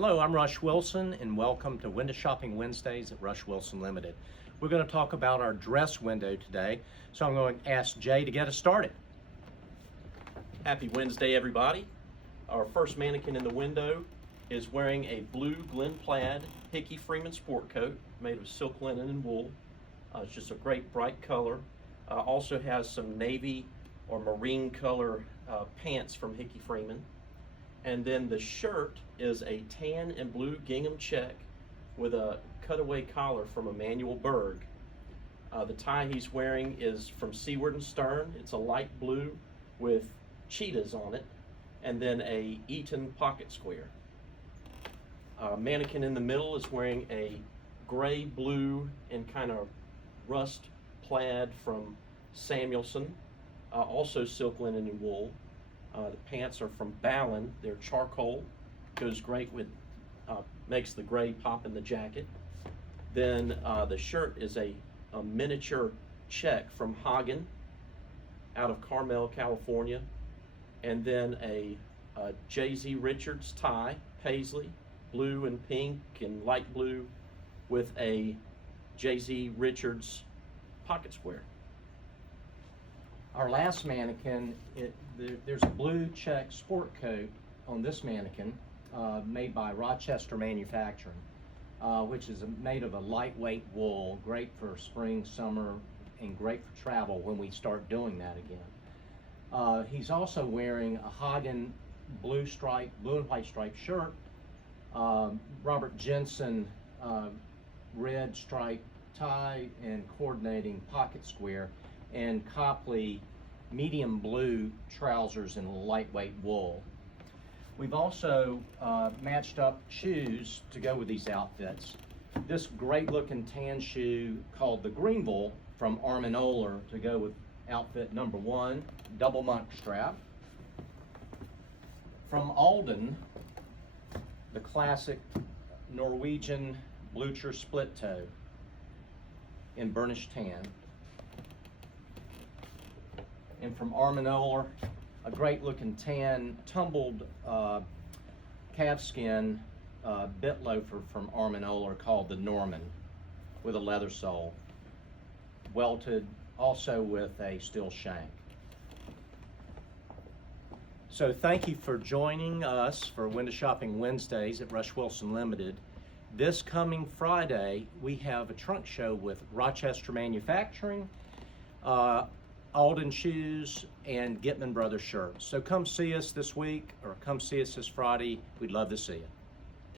Hello, I'm Rush Wilson, and welcome to Window Shopping Wednesdays at Rush Wilson Limited. We're going to talk about our dress window today, so I'm going to ask Jay to get us started. Happy Wednesday, everybody. Our first mannequin in the window is wearing a blue Glen plaid Hickey Freeman sport coat made of silk linen and wool. It's just a great bright color. Also has some navy or marine color pants from Hickey Freeman. And then the shirt is a tan and blue gingham check with a cutaway collar from Emanuel Berg. The tie he's wearing is from Seaward and Stearn. It's a light blue with cheetahs on it, and then a Eton pocket square. Mannequin in the middle is wearing a gray, blue, and kind of rust plaid from Samuelsohn, also silk linen and wool. The pants are from Ballin. They're charcoal. Goes great with, makes the gray pop in the jacket. Then the shirt is a miniature check from Hagen out of Carmel, California. And then a J.Z. Richards tie, paisley, blue and pink and light blue with a J.Z. Richards pocket square. Our last mannequin, there's a blue check sport coat on this mannequin made by Rochester Manufacturing, which is made of a lightweight wool, great for spring, summer, and great for travel when we start doing that again. He's also wearing a Hagen blue and white striped shirt, Robert Jensen red striped tie and coordinating pocket square, and Coppley medium blue trousers in lightweight wool. We've also matched up shoes to go with these outfits. This great looking tan shoe called the Greenville from Armin Oehler to go with outfit number 1, double monk strap. From Alden, the classic Norwegian blucher split toe in burnished tan. And from Armin Oehler, a great looking tan tumbled calfskin bit loafer from Armin Oehler called the Norman with a leather sole, welted also with a steel shank. So thank you for joining us for Window Shopping Wednesdays at Rush Wilson Limited. This coming Friday, we have a trunk show with Rochester Manufacturing, Alden shoes, and Gitman Brothers shirts. So come see us this week or come see us this Friday. We'd love to see you.